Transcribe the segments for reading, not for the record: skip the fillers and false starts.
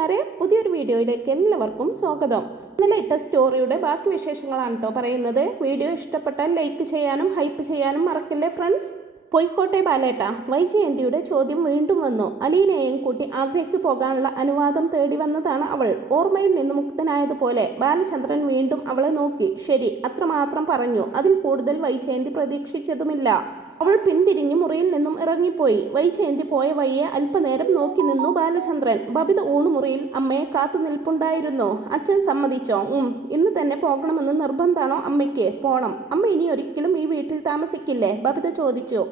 കൂട്ടുകാരെ, പുതിയൊരു വീഡിയോയിലേക്ക് എല്ലാവർക്കും സ്വാഗതം. ഇന്നലെ ഇട്ട സ്റ്റോറിയുടെ ബാക്കി വിശേഷങ്ങളാണ് കേട്ടോ പറയുന്നത്. വീഡിയോ ഇഷ്ടപ്പെട്ടാൽ ലൈക്ക് ചെയ്യാനും ഹൈപ്പ് ചെയ്യാനും മറക്കല്ലേ ഫ്രണ്ട്സ്. പൊയ്ക്കോട്ടെ ബാലേട്ട, വൈജയന്തിയുടെ ചോദ്യം വീണ്ടും വന്നു. അലീനയെയും കൂട്ടി ആഗ്രയ്ക്ക് പോകാനുള്ള അനുവാദം തേടി വന്നതാണ് അവൾ. ഓർമ്മയിൽ നിന്ന് മുക്തനായതുപോലെ ബാലചന്ദ്രൻ വീണ്ടും അവളെ നോക്കി. ശരി, അത്രമാത്രം പറഞ്ഞു. അതിൽ കൂടുതൽ വൈജയന്തി പ്രതീക്ഷിച്ചതുമില്ല. അവൾ പിന്തിരിഞ്ഞ് മുറിയിൽ നിന്നും ഇറങ്ങിപ്പോയി. വൈജയന്തി പോയ വഴിയെ അല്പനേരം നോക്കി നിന്നു ബാലചന്ദ്രൻ. ബബിത ഊണുമുറിയിൽ അമ്മയെ കാത്തു നിൽപ്പുണ്ടായിരുന്നു. അച്ഛൻ സമ്മതിച്ചോ? ഇന്ന് തന്നെ പോകണമെന്ന് നിർബന്ധമാണോ അമ്മയ്ക്ക്? പോണം. അമ്മ ഇനി ഒരിക്കലും ഈ വീട്ടിൽ താമസിക്കില്ലേ? ബബിത ചോദിച്ചു.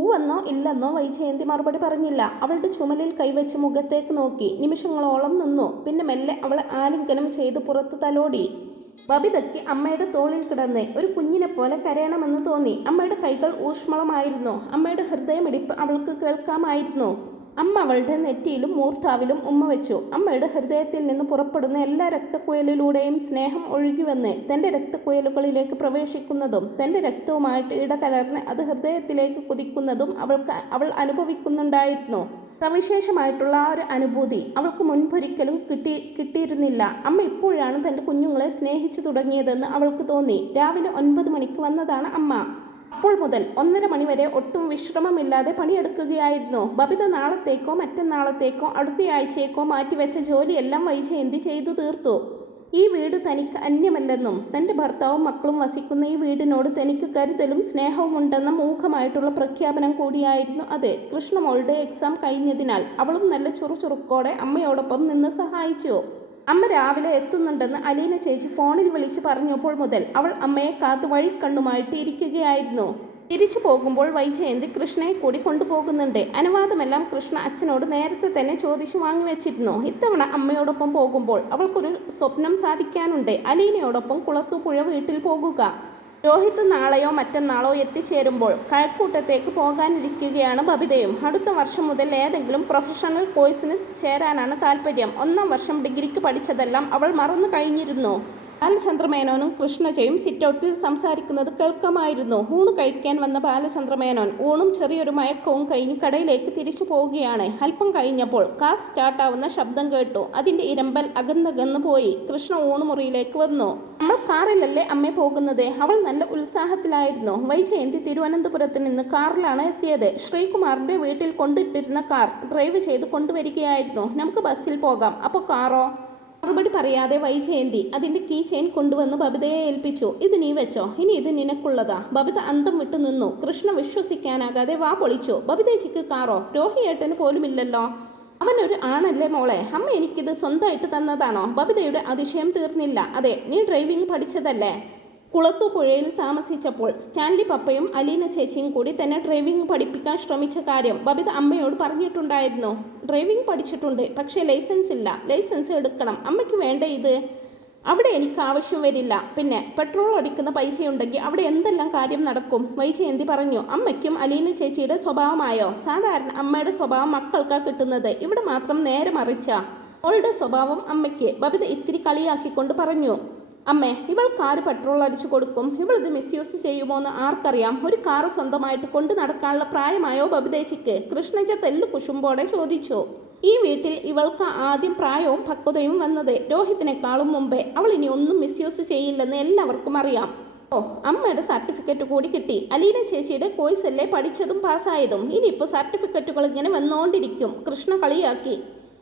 ഊവെന്നോ ഇല്ലെന്നോ വൈജയന്തി മറുപടി പറഞ്ഞില്ല. അവളുടെ ചുമലിൽ കൈവച്ച് മുഖത്തേക്ക് നോക്കി നിമിഷങ്ങളോളം നിന്നു. പിന്നെ മെല്ലെ അവളെ ആലിംഗനം ചെയ്ത് പുറത്ത് തലോടി. ബബിതയ്ക്ക് അമ്മയുടെ തോളിൽ കിടന്ന് ഒരു കുഞ്ഞിനെ പോലെ കരയണമെന്ന് തോന്നി. അമ്മയുടെ കൈകൾ ഊഷ്മളമായിരുന്നു. അമ്മയുടെ ഹൃദയമിടിപ്പ് അവൾക്ക് കേൾക്കാമായിരുന്നു. അമ്മ അവളുടെ നെറ്റിയിലും മൂർധാവിലും ഉമ്മ വെച്ചു. അമ്മയുടെ ഹൃദയത്തിൽ നിന്ന് പുറപ്പെടുന്ന എല്ലാ രക്തക്കുഴലിലൂടെയും സ്നേഹം ഒഴുകിവന്ന് തൻ്റെ രക്തക്കുഴലുകളിലേക്ക് പ്രവേശിക്കുന്നതും തൻ്റെ രക്തവുമായിട്ട് ഇടകലർന്ന് അത് ഹൃദയത്തിലേക്ക് കുതിക്കുന്നതും അവൾ അനുഭവിക്കുന്നുണ്ടായിരുന്നു. സവിശേഷമായിട്ടുള്ള ആ ഒരു അനുഭൂതി അവൾക്ക് മുൻപൊരിക്കലും കിട്ടിയിരുന്നില്ല. അമ്മ ഇപ്പോഴാണ് തൻ്റെ കുഞ്ഞുങ്ങളെ സ്നേഹിച്ചു തുടങ്ങിയതെന്ന് അവൾക്ക് തോന്നി. രാവിലെ 9 മണിക്ക് വന്നതാണ് അമ്മ. അപ്പോൾ മുതൽ 1:30 മണി വരെ ഒട്ടും വിശ്രമമില്ലാതെ പണിയെടുക്കുകയായിരുന്നു. ബബിത നാളത്തേക്കോ മറ്റന്നാളത്തേക്കോ അടുത്തയാഴ്ചയേക്കോ മാറ്റിവെച്ച ജോലിയെല്ലാം വൈജയന്തി ചെയ്തു തീർത്തു. ഈ വീട് തനിക്ക് അന്യമല്ലെന്നും തൻ്റെ ഭർത്താവും മക്കളും വസിക്കുന്ന ഈ വീടിനോട് തനിക്ക് കരുതലും സ്നേഹവും ഉണ്ടെന്ന മൂഖമായിട്ടുള്ള പ്രഖ്യാപനം കൂടിയായിരുന്നു അത്. കൃഷ്ണമോളുടെ എക്സാം കഴിഞ്ഞതിനാൽ അവളും നല്ല ചുറുചുറുക്കോടെ അമ്മയോടൊപ്പം നിന്ന് സഹായിച്ചു. അമ്മ രാവിലെ എത്തുന്നുണ്ടെന്ന് അലീന ചേച്ചി ഫോണിൽ വിളിച്ച് പറഞ്ഞപ്പോൾ മുതൽ അവൾ അമ്മയെ കാത്ത് വഴിക്കണ്ണുമായിട്ട് ഇരിക്കുകയായിരുന്നു. തിരിച്ചു പോകുമ്പോൾ വൈജയന്തി കൃഷ്ണയെ കൂടി കൊണ്ടുപോകുന്നുണ്ട്. അനുവാദമെല്ലാം കൃഷ്ണ അച്ഛനോട് നേരത്തെ തന്നെ ചോദിച്ചു വാങ്ങിവെച്ചിരുന്നു. ഇത്തവണ അമ്മയോടൊപ്പം പോകുമ്പോൾ അവൾക്കൊരു സ്വപ്നം സാധിക്കാനുണ്ട്. അലീനയോടൊപ്പം കുളത്തൂപ്പുഴ വീട്ടിൽ പോകുക. രോഹിത് നാളെയോ മറ്റന്നാളോ എത്തിച്ചേരുമ്പോൾ കഴക്കൂട്ടത്തേക്ക് പോകാനിരിക്കുകയാണ് ബബിതയും. അടുത്ത വർഷം മുതൽ ഏതെങ്കിലും പ്രൊഫഷണൽ കോഴ്സിന് ചേരാനാണ് താല്പര്യം. 1-ാം വർഷം ഡിഗ്രിക്ക് പഠിച്ചതെല്ലാം അവൾ മറന്നു കഴിഞ്ഞിരുന്നു. ബാലചന്ദ്രമേനോനും കൃഷ്ണജയും സിറ്റൗട്ടിൽ സംസാരിക്കുന്നത് കേൾക്കാമായിരുന്നു. ഊണ് കഴിക്കാൻ വന്ന ബാലചന്ദ്രമേനോൻ ഊണും ചെറിയൊരു മയക്കവും കഴിഞ്ഞ് കടയിലേക്ക് തിരിച്ചു പോവുകയാണ്. അല്പം കഴിഞ്ഞപ്പോൾ കാർ സ്റ്റാർട്ടാവുന്ന ശബ്ദം കേട്ടു. അതിന്റെ ഇരമ്പൽ അകന്നകന്നു പോയി. കൃഷ്ണ ഊണുമുറിയിലേക്ക് വന്നു. നമ്മൾ കാറിലല്ലേ അമ്മ പോകുന്നത്? അവൾ നല്ല ഉത്സാഹത്തിലായിരുന്നു. വൈജയന്തി തിരുവനന്തപുരത്ത് നിന്ന് കാറിലാണ് എത്തിയത്. ശ്രീകുമാറിന്റെ വീട്ടിൽ കൊണ്ടിട്ടിരുന്ന കാർ ഡ്രൈവ് ചെയ്ത് കൊണ്ടുവരികയായിരുന്നു. നമുക്ക് ബസ്സിൽ പോകാം. അപ്പോൾ കാറോ? മറുപടി പറയാതെ വൈജയന്തി അതിന്റെ കീ ചെയിൻ കൊണ്ടുവന്ന് ബബിതയെ ഏൽപ്പിച്ചു. ഇത് നീ വെച്ചോ, ഇനി ഇത് നിനക്കുള്ളതാ. ബബിത അന്തം വിട്ടു നിന്നു. കൃഷ്ണ വിശ്വസിക്കാനാകാതെ വാ പൊളിച്ചു. ബബിതേച്ചിക്ക് കാറോ? രോഹിയേട്ടന് പോലുമില്ലല്ലോ. അവനൊരു ആണല്ലേ മോളെ. അമ്മ എനിക്കിത് സ്വന്തമായിട്ട് തന്നതാണോ? ബബിതയുടെ അതിശയം തീർന്നില്ല. അതെ, നീ ഡ്രൈവിംഗ് പഠിച്ചതല്ലേ? കുളത്തൂപ്പുഴയിൽ താമസിച്ചപ്പോൾ സ്റ്റാൻലി പപ്പയും അലീന ചേച്ചിയും കൂടി തന്നെ ഡ്രൈവിംഗ് പഠിപ്പിക്കാൻ ശ്രമിച്ച കാര്യം ബബിത അമ്മയോട് പറഞ്ഞിട്ടുണ്ടായിരുന്നു. ഡ്രൈവിംഗ് പഠിച്ചിട്ടുണ്ട്, പക്ഷേ ലൈസൻസ് ഇല്ല. ലൈസൻസ് എടുക്കണം. അമ്മയ്ക്ക് വേണ്ട ഇത്? അവിടെ എനിക്ക് ആവശ്യം വരില്ല. പിന്നെ പെട്രോൾ അടിക്കുന്ന പൈസയുണ്ടെങ്കിൽ അവിടെ എന്തെല്ലാം കാര്യം നടക്കും? വൈജയന്തി പറഞ്ഞു. അമ്മയ്ക്കും അലീന ചേച്ചിയുടെ സ്വഭാവമായോ? സാധാരണ അമ്മയുടെ സ്വഭാവം മക്കൾക്കാണ് കിട്ടുന്നത്. ഇവിടെ മാത്രം നേരെ മറിച്ചാ അവളുടെ സ്വഭാവം അമ്മയ്ക്ക്. ബബിത ഇത്തിരി കളിയാക്കിക്കൊണ്ട് പറഞ്ഞു. അമ്മേ, ഇവൾ കാറ് പെട്രോൾ അടിച്ചു കൊടുക്കും. ഇവൾ ഇത് മിസ്യൂസ് ചെയ്യുമോ എന്ന് ആർക്കറിയാം? ഒരു കാറ് സ്വന്തമായിട്ട് കൊണ്ട് നടക്കാനുള്ള പ്രായമായോ ബബിതേച്ചിക്ക്? കൃഷ്ണജ തെല്ലു കുശുമ്പോടെ ചോദിച്ചു. ഈ വീട്ടിൽ ഇവൾക്ക് ആദ്യം പ്രായവും പക്വതയും വന്നത് രോഹിത്തിനേക്കാളും മുമ്പേ. അവൾ ഇനി ഒന്നും മിസ്യൂസ് ചെയ്യില്ലെന്ന് എല്ലാവർക്കും അറിയാം. ഓ, അമ്മയുടെ സർട്ടിഫിക്കറ്റ് കൂടി കിട്ടി. അലീന ചേച്ചിയുടെ കോഴ്സല്ലേ പഠിച്ചതും പാസ്സായതും. ഇനിയിപ്പോൾ സർട്ടിഫിക്കറ്റുകൾ ഇങ്ങനെ വന്നുകൊണ്ടിരിക്കും. കൃഷ്ണ കളിയാക്കി.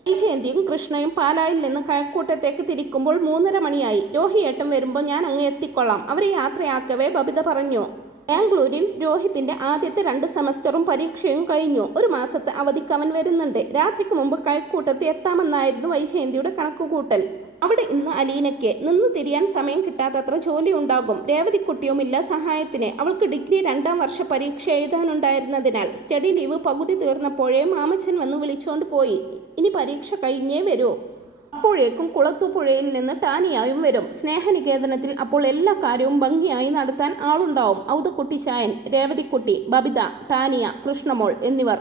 വൈജയന്തിയും കൃഷ്ണയും പാലായിൽ നിന്ന് കഴക്കൂട്ടത്തേക്ക് തിരിക്കുമ്പോൾ 3:30 മണിയായി. രോഹിയേട്ടൻ വരുമ്പോൾ ഞാൻ അങ്ങ് എത്തിക്കൊള്ളാം. അവരെ യാത്രയാക്കവേ ബബിത പറഞ്ഞു. ബാംഗ്ലൂരിൽ രോഹിത്തിന്റെ ആദ്യത്തെ 2 സെമസ്റ്ററും പരീക്ഷയും കഴിഞ്ഞു. 1 മാസത്തെ അവധിക്ക് അവൻ വരുന്നുണ്ട്. രാത്രിക്ക് മുമ്പ് കഴക്കൂട്ടത്ത് എത്താമെന്നായിരുന്നു വൈജയന്തിയുടെ കണക്കുകൂട്ടൽ. അവിടെ ഇന്ന് അലീനയ്ക്ക് നിന്ന് തിരിയാൻ സമയം കിട്ടാത്തത്ര ജോലി ഉണ്ടാകും. രേവതിക്കുട്ടിയുമില്ല സഹായത്തിന്. അവൾക്ക് ഡിഗ്രി 2-ാം വർഷ പരീക്ഷ എഴുതാനുണ്ടായിരുന്നതിനാൽ സ്റ്റഡി ലീവ് പകുതി തീർന്നപ്പോഴേ മാമച്ചൻ വന്ന് വിളിച്ചോണ്ട് പോയി. ഇനി പരീക്ഷ കഴിഞ്ഞേ വരൂ. അപ്പോഴേക്കും കുളത്തൂപ്പുഴയിൽ നിന്ന് ടാനിയായും വരും. സ്നേഹനികേതനത്തിൽ അപ്പോൾ എല്ലാ കാര്യവും ഭംഗിയായി നടത്താൻ ആളുണ്ടാവും. ഔതക്കുട്ടി ചായൻ, രേവതിക്കുട്ടി, ബബിത, ടാനിയ, കൃഷ്ണമോൾ എന്നിവർ.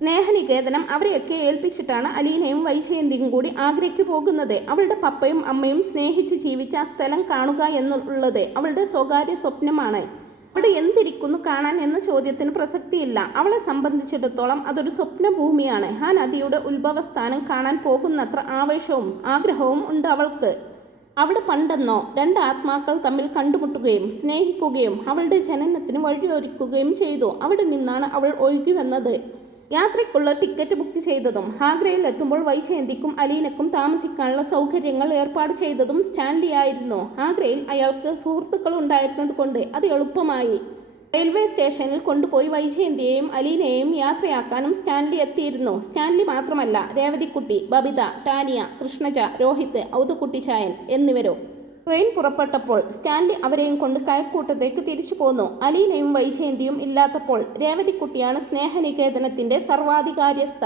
സ്നേഹനികേതനം അവരെയൊക്കെ ഏൽപ്പിച്ചിട്ടാണ് അലീനയും വൈജയന്തിയും കൂടി ആഗ്രയ്ക്ക് പോകുന്നത്. അവളുടെ പപ്പയും അമ്മയും സ്നേഹിച്ച് ജീവിച്ച ആ സ്ഥലം കാണുക എന്നുള്ളത് അവളുടെ സ്വകാര്യ സ്വപ്നമാണ്. അവിടെ എന്തിരിക്കുന്നു കാണാൻ എന്ന ചോദ്യത്തിന് പ്രസക്തിയില്ല. അവളെ സംബന്ധിച്ചിടത്തോളം അതൊരു സ്വപ്നഭൂമിയാണ്. ആ നദിയുടെ ഉത്ഭവസ്ഥാനം കാണാൻ പോകുന്നത്ര ആവേശവും ആഗ്രഹവും ഉണ്ട് അവൾക്ക്. അവിടെ പണ്ടെന്നോ രണ്ട് ആത്മാക്കൾ തമ്മിൽ കണ്ടുമുട്ടുകയും സ്നേഹിക്കുകയും അവളുടെ ജനനത്തിന് വഴിയൊരുക്കുകയും ചെയ്തു. അവിടെ നിന്നാണ് അവൾ ഒഴുകി വന്നത്. യാത്രയ്ക്കുള്ള ടിക്കറ്റ് ബുക്ക് ചെയ്തതും ആഗ്രയിൽ എത്തുമ്പോൾ വൈജയന്തിക്കും അലീനക്കും താമസിക്കാനുള്ള സൗകര്യങ്ങൾ ഏർപ്പാട് ചെയ്തതും സ്റ്റാൻലി ആയിരുന്നു. ആഗ്രയിൽ അയാൾക്ക് സുഹൃത്തുക്കൾ ഉണ്ടായിരുന്നത് കൊണ്ട് അത് എളുപ്പമായി. റെയിൽവേ സ്റ്റേഷനിൽ കൊണ്ടുപോയി വൈജയന്തിയെയും അലീനയെയും യാത്രയാക്കാനും സ്റ്റാൻലി എത്തിയിരുന്നു. സ്റ്റാൻലി മാത്രമല്ല, രേവതിക്കുട്ടി, ബബിത, ടാനിയ, കൃഷ്ണജ, രോഹിത്, ഔതുക്കുട്ടിച്ചായൻ എന്നിവരും. ട്രെയിൻ പുറപ്പെട്ടപ്പോൾ സ്റ്റാൻലി അവരെയും കൊണ്ട് കഴക്കൂട്ടത്തേക്ക് തിരിച്ചു പോന്നു. അലീനയും വൈജയന്തിയും ഇല്ലാത്തപ്പോൾ രേവതിക്കുട്ടിയാണ് സ്നേഹനികേതനത്തിൻ്റെ സർവാധികാര്യസ്ഥ.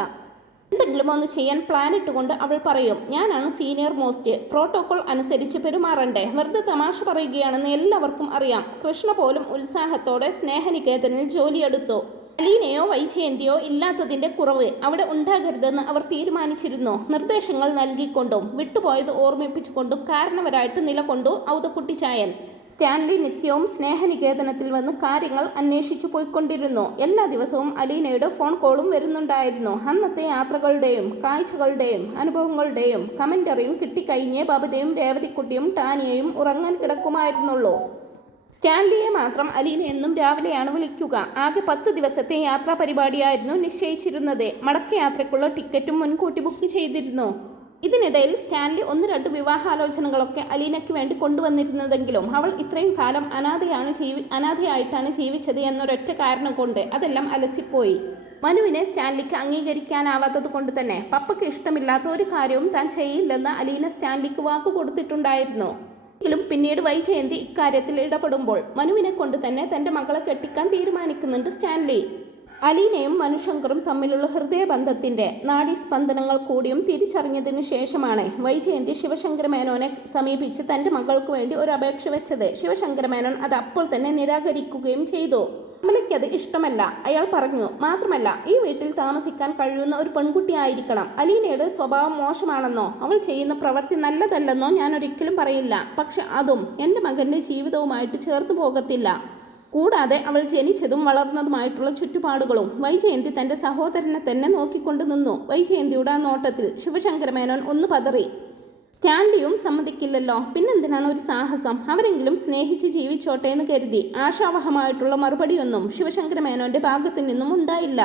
എന്തെങ്കിലും ഒന്ന് ചെയ്യാൻ പ്ലാനിട്ടുകൊണ്ട് അവൾ പറയും, ഞാനാണ് സീനിയർ മോസ്റ്റ്, പ്രോട്ടോകോൾ അനുസരിച്ച് പെരുമാറണ്ടേ. വെറുതെ തമാശ പറയുകയാണെന്ന് എല്ലാവർക്കും അറിയാം. കൃഷ്ണ പോലും ഉത്സാഹത്തോടെ സ്നേഹനികേതനിൽ ജോലിയെടുത്തു. അലീനയോ വൈജയന്തിയോ ഇല്ലാത്തതിൻ്റെ കുറവ് അവിടെ ഉണ്ടാകരുതെന്ന് അവർ തീരുമാനിച്ചിരുന്നു. നിർദ്ദേശങ്ങൾ നൽകിക്കൊണ്ടും വിട്ടുപോയത് ഓർമ്മിപ്പിച്ചുകൊണ്ടും കാരണവരായിട്ട് നിലകൊണ്ടു ഔതുക്കുട്ടിച്ചായൻ. സ്റ്റാൻലി നിത്യവും സ്നേഹനികേതനത്തിൽ വന്ന് കാര്യങ്ങൾ അന്വേഷിച്ചു പോയിക്കൊണ്ടിരുന്നു. എല്ലാ ദിവസവും അലീനയുടെ ഫോൺ കോളും വരുന്നുണ്ടായിരുന്നു. അന്നത്തെ യാത്രകളുടെയും കാഴ്ചകളുടെയും അനുഭവങ്ങളുടെയും കമൻ്ററിയും കിട്ടിക്കഴിഞ്ഞേ ബബിതയും രേവതിക്കുട്ടിയും ടാനിയയും ഉറങ്ങാൻ കിടക്കുമായിരുന്നുള്ളൂ. സ്റ്റാൻലിയെ മാത്രം അലീന എന്നും രാവിലെയാണ് വിളിക്കുക. ആകെ 10 ദിവസത്തെ യാത്രാ പരിപാടിയായിരുന്നു നിശ്ചയിച്ചിരുന്നത്. മടക്കയാത്രയ്ക്കുള്ള ടിക്കറ്റും മുൻകൂട്ടി ബുക്ക് ചെയ്തിരുന്നു. ഇതിനിടയിൽ സ്റ്റാൻലി 1-2 വിവാഹാലോചനകളൊക്കെ അലീനയ്ക്ക് വേണ്ടി കൊണ്ടുവന്നിരുന്നതെങ്കിലും അവൾ ഇത്രയും കാലം അനാഥയായിട്ടാണ് ജീവിച്ചത് എന്നൊരൊറ്റ കാരണം കൊണ്ട് അതെല്ലാം അലസിപ്പോയി. മനുവിനെ സ്റ്റാൻലിക്ക് അംഗീകരിക്കാനാവാത്തത് കൊണ്ട് തന്നെ പപ്പയ്ക്ക് ഇഷ്ടമില്ലാത്ത ഒരു കാര്യവും താൻ ചെയ്യില്ലെന്ന് അലീന സ്റ്റാൻലിക്ക് വാക്കു കൊടുത്തിട്ടുണ്ടായിരുന്നു. എങ്കിലും പിന്നീട് വൈജയന്തി ഇക്കാര്യത്തിൽ ഇടപെടുമ്പോൾ മനുവിനെ കൊണ്ട് തന്നെ തൻ്റെ മകളെ കെട്ടിക്കാൻ തീരുമാനിക്കുന്നുണ്ട് സ്റ്റാൻലി. അലീനയും മനുശങ്കറും തമ്മിലുള്ള ഹൃദയബന്ധത്തിൻ്റെ നാഡീസ്പന്ദനങ്ങൾ കൂടിയും തിരിച്ചറിഞ്ഞതിനു ശേഷമാണ് വൈജയന്തി ശിവശങ്കര മേനോനെ സമീപിച്ച് തൻ്റെ മകൾക്ക് വേണ്ടി ഒരു അപേക്ഷ വെച്ചത്. ശിവശങ്കര മേനോൻ അത് അപ്പോൾ തന്നെ നിരാകരിക്കുകയും ചെയ്തു. കമലയ്ക്കത് ഇഷ്ടമല്ല. അയാൾ പറഞ്ഞു, മാത്രമല്ല ഈ വീട്ടിൽ താമസിക്കാൻ കഴിയുന്ന ഒരു പെൺകുട്ടിയായിരിക്കണം. അലീനയുടെ സ്വഭാവം മോശമാണെന്നോ അവൾ ചെയ്യുന്ന പ്രവൃത്തി നല്ലതല്ലെന്നോ ഞാൻ ഒരിക്കലും പറയില്ല. പക്ഷെ അതും എൻ്റെ മകൻ്റെ ജീവിതവുമായിട്ട് ചേർന്ന് പോകത്തില്ല. കൂടാതെ അവൾ ജനിച്ചതും വളർന്നതുമായിട്ടുള്ള ചുറ്റുപാടുകളും. വൈജയന്തി തൻ്റെ സഹോദരനെ തന്നെ നോക്കിക്കൊണ്ട് നിന്നു. വൈജയന്തിയുടെ ആ നോട്ടത്തിൽ ശിവശങ്കര മേനോൻ ഒന്ന് പതറി. സ്റ്റാൻലിയും സമ്മതിക്കില്ലല്ലോ, പിന്നെന്തിനാണ് ഒരു സാഹസം? അവരെങ്കിലും സ്നേഹിച്ച് ജീവിച്ചോട്ടെ എന്ന് കരുതി. ആശാവഹമായിട്ടുള്ള മറുപടിയൊന്നും ശിവശങ്കര മേനോന്റെ ഭാഗത്തു നിന്നും ഉണ്ടായില്ല.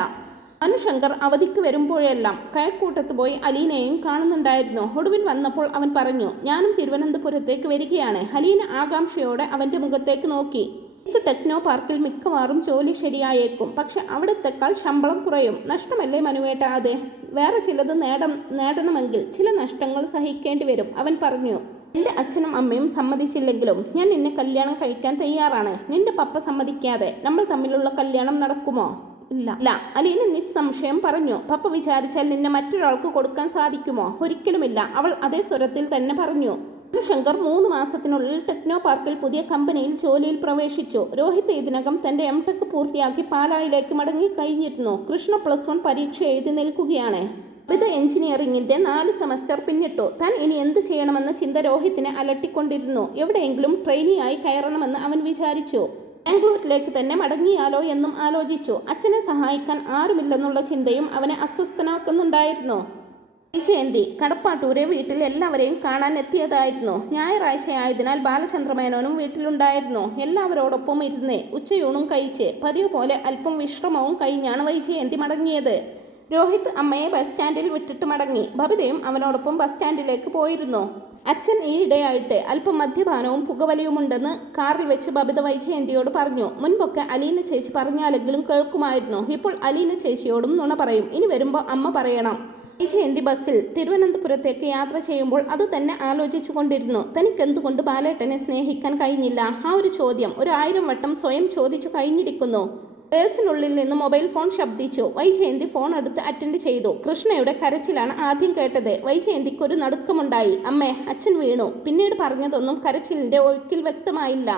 മനുശങ്കർ അവധിക്ക് വരുമ്പോഴെല്ലാം കഴക്കൂട്ടത്ത് പോയി അലീനയെയും കാണുന്നുണ്ടായിരുന്നു. ഒടുവിൽ വന്നപ്പോൾ അവൻ പറഞ്ഞു, ഞാനും തിരുവനന്തപുരത്തേക്ക് വരികയാണ്. അലീന ആകാംക്ഷയോടെ അവൻ്റെ മുഖത്തേക്ക് നോക്കി. എനിക്ക് ടെക്നോ പാർക്കിൽ മിക്കവാറും ജോലി ശരിയായേക്കും. പക്ഷെ അവിടത്തെക്കാൾ ശമ്പളം കുറയും. നഷ്ടമല്ലേ മനുവേട്ട അത്? വേറെ ചിലത് നേടണമെങ്കിൽ ചില നഷ്ടങ്ങൾ സഹിക്കേണ്ടി വരും, അവൻ പറഞ്ഞു. എൻ്റെ അച്ഛനും അമ്മയും സമ്മതിച്ചില്ലെങ്കിലും ഞാൻ നിന്നെ കല്യാണം കഴിക്കാൻ തയ്യാറാണ്. നിന്റെ പപ്പ സമ്മതിക്കാതെ നമ്മൾ തമ്മിലുള്ള കല്യാണം നടക്കുമോ? ഇല്ല, അലീന നിസ്സംശയം പറഞ്ഞു. പപ്പ വിചാരിച്ചാൽ നിന്നെ മറ്റൊരാൾക്ക് കൊടുക്കാൻ സാധിക്കുമോ? ഒരിക്കലുമില്ല, അവൾ അതേ സ്വരത്തിൽ തന്നെ പറഞ്ഞു. ശങ്കർ 3 മാസത്തിനുള്ളിൽ ടെക്നോ പാർക്കിൽ പുതിയ കമ്പനിയിൽ ജോലിയിൽ പ്രവേശിച്ചു. രോഹിത് ഇതിനകം തൻ്റെ എംടെക് പൂർത്തിയാക്കി പാലായിലേക്ക് മടങ്ങി കഴിഞ്ഞിരുന്നു. കൃഷ്ണ +1 പരീക്ഷ എഴുതി നിൽക്കുകയാണ്. വിവിധ എഞ്ചിനീയറിംഗിൻ്റെ 4 സെമസ്റ്റർ പിന്നിട്ടു. താൻ ഇനി എന്ത് ചെയ്യണമെന്ന ചിന്ത രോഹിത്തിനെ അലട്ടിക്കൊണ്ടിരുന്നു. എവിടെയെങ്കിലും ട്രെയിനിയായി കയറണമെന്ന് അവൻ വിചാരിച്ചു. ബാംഗ്ലൂരിലേക്ക് തന്നെ മടങ്ങിയാലോ എന്നും ആലോചിച്ചു. അച്ഛനെ സഹായിക്കാൻ ആരുമില്ലെന്നുള്ള ചിന്തയും അവനെ അസ്വസ്ഥനാക്കുന്നുണ്ടായിരുന്നു. വൈജയന്തി കടപ്പാട്ടൂരെ വീട്ടിൽ എല്ലാവരെയും കാണാൻ എത്തിയതായിരുന്നു. ഞായറാഴ്ചയായതിനാൽ ബാലചന്ദ്രമേനോനും വീട്ടിലുണ്ടായിരുന്നു. എല്ലാവരോടൊപ്പം ഇരുന്ന് ഉച്ചയൂണും കഴിച്ച് പതിവ് പോലെ അല്പം വിശ്രമവും കഴിഞ്ഞാണ് വൈജയന്തി മടങ്ങിയത്. രോഹിത് അമ്മയെ ബസ് സ്റ്റാൻഡിൽ വിട്ടിട്ട് മടങ്ങി. ബബിതയും അവനോടൊപ്പം ബസ് സ്റ്റാൻഡിലേക്ക് പോയിരുന്നു. അച്ഛൻ ഈയിടെയായിട്ട് അല്പം മദ്യപാനവും പുകവലിയുമുണ്ടെന്ന് കാറിൽ വെച്ച് ബബിത വൈജയന്തിയോട് പറഞ്ഞു. മുൻപൊക്കെ അലീന ചേച്ചി പറഞ്ഞാലെങ്കിലും കേൾക്കുമായിരുന്നു. ഇപ്പോൾ അലീന ചേച്ചിയോടും നുണ പറയും. ഇനി വരുമ്പോൾ അമ്മ പറയണം. വൈജയന്തി ബസ്സിൽ തിരുവനന്തപുരത്തേക്ക് യാത്ര ചെയ്യുമ്പോൾ അത് തന്നെ ആലോചിച്ചു കൊണ്ടിരുന്നു. തനിക്കെന്തുകൊണ്ട് ബാലേട്ടനെ സ്നേഹിക്കാൻ കഴിഞ്ഞില്ല? ആ ഒരു ചോദ്യം 1000 വട്ടം സ്വയം ചോദിച്ചു കഴിഞ്ഞിരിക്കുന്നു. പേഴ്സിനുള്ളിൽ നിന്ന് മൊബൈൽ ഫോൺ ശബ്ദിച്ചു. വൈജയന്തി ഫോൺ എടുത്ത് അറ്റൻഡ് ചെയ്തു. കൃഷ്ണയുടെ കരച്ചിലാണ് ആദ്യം കേട്ടത്. വൈജയന്തിക്ക് ഒരു നടുക്കമുണ്ടായി. അമ്മേ, അച്ഛൻ വീണു. പിന്നീട് പറഞ്ഞതൊന്നും കരച്ചിലിൻ്റെ ഒഴുക്കിൽ വ്യക്തമായില്ല.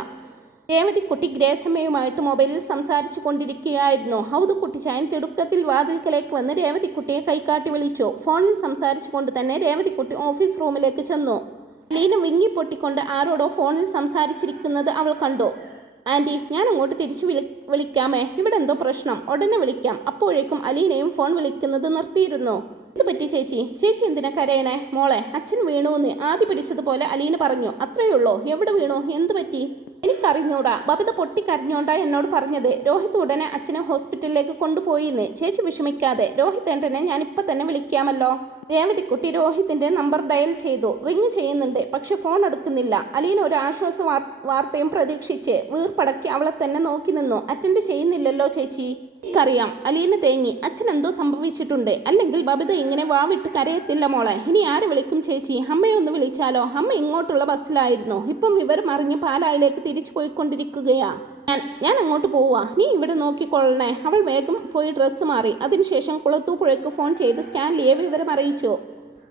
രേവതിക്കുട്ടി ഗ്രേസമ്മയുമായിട്ട് മൊബൈലിൽ സംസാരിച്ചു കൊണ്ടിരിക്കുകയായിരുന്നു. ഔതുക്കുട്ടിച്ചായൻ തിടുക്കത്തിൽ വാതിൽക്കലേക്ക് വന്ന് രേവതിക്കുട്ടിയെ കൈകാട്ടി വിളിച്ചു. ഫോണിൽ സംസാരിച്ചു കൊണ്ട് തന്നെ രേവതിക്കുട്ടി ഓഫീസ് റൂമിലേക്ക് ചെന്നു. ലീന വിങ്ങിപ്പൊട്ടിക്കൊണ്ട് ആരോടോ ഫോണിൽ സംസാരിച്ചിരിക്കുന്നത് അവൾ കണ്ടു. ആൻറ്റി, ഞാൻ അങ്ങോട്ട് തിരിച്ച് വിളിക്കാമേ, ഇവിടെ എന്തോ പ്രശ്നം, ഉടനെ വിളിക്കാം. അപ്പോഴേക്കും അലീനയും ഫോൺ വിളിക്കുന്നത് നിർത്തിയിരുന്നു. ഇത് പറ്റി ചേച്ചി? ചേച്ചി എന്തിനാ കരയണേ? മോളെ, അച്ഛൻ വീണൂന്ന് ആദ്യ പിടിച്ചതുപോലെ അലീന പറഞ്ഞു. അത്രയുള്ളോ? എവിടെ വീണു? എന്ത് പറ്റി? എനിക്കറിഞ്ഞൂടാ. ബബിത പൊട്ടിക്കരഞ്ഞോണ്ടാ എന്നോട് പറഞ്ഞത്. രോഹിത് ഉടനെ അച്ഛനെ ഹോസ്പിറ്റലിലേക്ക് കൊണ്ടുപോയിന്ന്. ചേച്ചി വിഷമിക്കാതെ, രോഹിത് ഏട്ടനെ ഞാൻ ഇപ്പം തന്നെ വിളിക്കാമല്ലോ. രേവതിക്കുട്ടി രോഹിത്തിന്റെ നമ്പർ ഡയൽ ചെയ്തു. റിങ് ചെയ്യുന്നുണ്ട്, പക്ഷെ ഫോൺ എടുക്കുന്നില്ല. അലീന ഒരു ആശ്വാസ വാർത്തയും പ്രതീക്ഷിച്ച് വീർപ്പടക്കി അവളെ തന്നെ നോക്കി നിന്നു. അറ്റൻഡ് ചെയ്യുന്നില്ലല്ലോ ചേച്ചി. എനിക്കറിയാം. അലീന തേങ്ങി. അച്ഛൻ എന്തോ സംഭവിച്ചിട്ടുണ്ട്, അല്ലെങ്കിൽ ബബിത ഇങ്ങനെ വാവിട്ട് കരയത്തില്ല മോളെ. ഇനി ആരെ വിളിക്കും ചേച്ചി? അമ്മയെ ഒന്ന് വിളിച്ചാലോ? അമ്മ ഇങ്ങോട്ടുള്ള ബസ്സിലായിരുന്നു. ഇപ്പം വിവരം അറിഞ്ഞ് പാലായിലേക്ക് തിരിച്ചു പോയിക്കൊണ്ടിരിക്കുകയാ. ഞാൻ അങ്ങോട്ട് പോവാ, നീ ഇവിടെ നോക്കിക്കൊള്ളണേ. അവൾ വേഗം പോയി ഡ്രസ്സ് മാറി. അതിനുശേഷം കുളത്തൂപ്പുഴയ്ക്ക് ഫോൺ ചെയ്ത് സ്റ്റാൻലിയെ വിവരം അറിയിച്ചു.